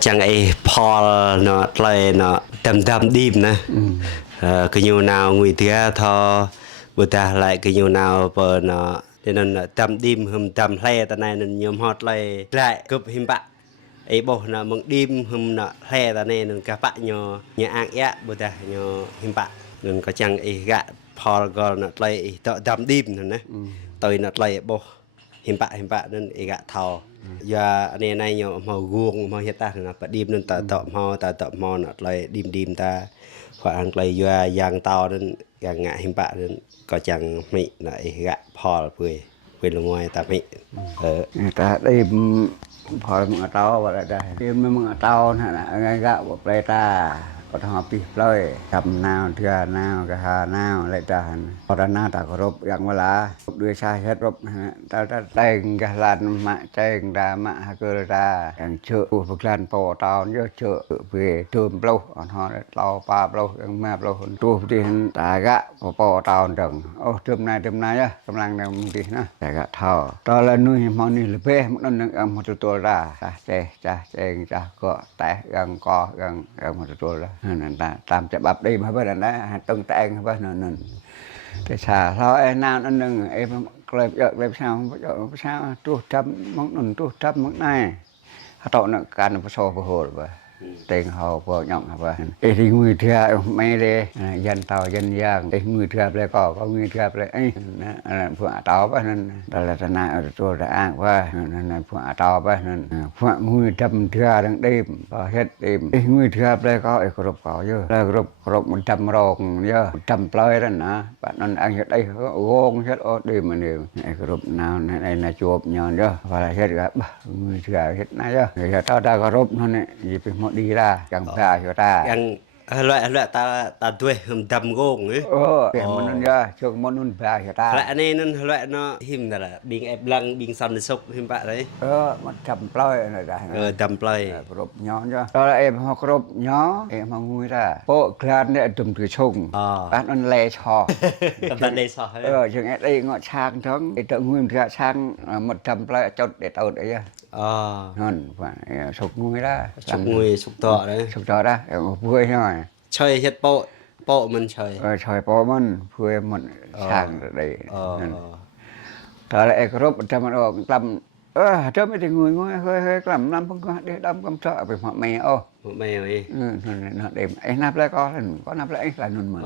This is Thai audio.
chẳng ai Paul nó lại nó đầm đầm đêm nè cái nhiều nào người kia thọ bữa ta lại cái nhiều nào bờ nó cho nên là đầm đêm hầm đầm le ta này nên nhiều hot lại cướp hiểm bạ ấy bộ là mong đêm hầm nó le ta này nên các bạn nhỏ nhà ăn á bữa ta nhỏ hiểm bạ nên có chẳng ai gạ Paul còn nó lại đầm đêm nữa nè tôi nó lại bộ hiểm bạ nên ai gạ thọ giờ anh em này nhỏ màu guông màu hiện ta là phải đêm nên ta tạo màu nó lại đêm ta khoảng lại giờ giang to nên càng ngại hiểm bạ nên có chẳng mị lại gạ Paul về về là ngoài ta mị ta đâyพอมึงเตาอะไรได้ที่มึงเตาน่ะไงก็บอกไปตาก็ทำปีปล่อยทำนาวเถื่อนาวกะหานาวอะไรต่างพอหน้าตากรบอย่างเวลาด้วยชายเฮ็ดรบตาแต่งกะลานมะแต่งดามะฮะเกอตาอย่างเชื่อพวกลานปอตาเยอะเชื่อไปเติมเปล่าอ่อนหอเตาปลาเปล่าอย่างแม่เปล่าตัวที่ตากะปอตาจังโอ้เติมนายอะกำลังนำดีนะแต่กะเท่าตอนละนุ่ยมอนี่เลยเป้มันนั่งเอามาตัวละจ้าก็แต่ยังก็ยังมาตัวละนั่นตามจะบับได้มาเพื่อนนะต้องแต่งเพื่อนนั่นแต่ชาเราไอ้นานอันหนึ่งไอ้เกล็ดเยอะเกล็ดเช้าตู้ทับมังนั่นตู้ทับมังนั่นเขาต่อหนักการผสมผสมไปเต็งเขาพอหย่องไปไอ้ที่มือเถื่อไม่เลยยันเตายันย่างไอ้มือเถื่อเลยก็มือเถื่อเลยไอ้นั่นพวกเตาไปนั่นแต่ละทนายตัวจะอ้างว่านั่นพวกเตาไปนั่นพวกมือทำเถื่อดังเดิมพอเฮ็ดเดิมไอ้มือเถื่อเลยก็ไอ้กรบเก่าเยอะแล้วกรบมันทำรองเยอะทำปล่อยนั่นนะปัจนั้นอันเฮ็ดไอ้เขาโง่เฮ็ดเดิมมันเดิมไอ้กรบนาวไอ้น่าจวบย้อนเยอะพอเฮ็ดก็มือเถื่อเฮ็ดน่าเยอะเดี๋ยวถ้ากรบนั่นนี่ยิ่งเป็นหมดดีละchẳng phải cho ta yang loại ta tuổi hầm đầm gông ấy cái món ăn ra cho món ăn phải cho ta loại này nó loại nó him là bình ép lăng bình sầm sốc him bạ đấyมันทำปล่อยอะไรได้đầm play ครบย้อนจ้ะตอนเอ็มเขาครบย้อนเอ็มเขางุยได้โป๊ะคลานเนี่ยตุ่มถือชงบ้านมันแลชอ ตำนานเลยสอchừng ấy đây ngọ sang tháng để tự nguyên thừa sang một trăm ploy chốt để tàu đấy á ngon phải sụp ngùi đó sụp tọ đấy sụp tọ đó vui thôi chơi hết bộ mình chơi chơi bộ mình vui mình sang đây tao lại có rốt trămมันออกลำเจ้าไม่ได้งุยhơiกลำน้ำเพิ่งก็ได้ดำกำเจาะไปหัวแมวแมวấy นั่นเด็กไอ้นับแล้วก็นับแล้วไอ้หลานนุ่นเหมือน